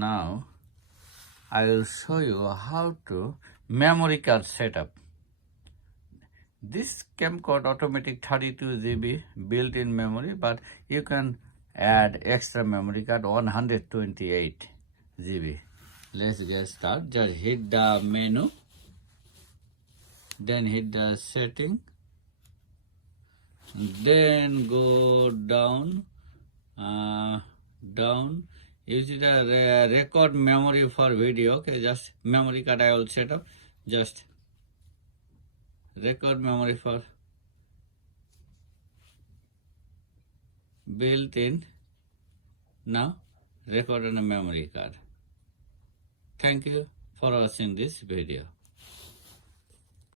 now I will show you how to memory card setup. This Camcorder automatic 32 GB built-in memory, but you can add extra memory card 128 GB. Let's get started. Just hit the menu, then hit the setting, then go down. Use the record memory for video. Okay, just memory card I will set up. Just record memory for built-in. Now record on a memory card. Thank you for watching this video.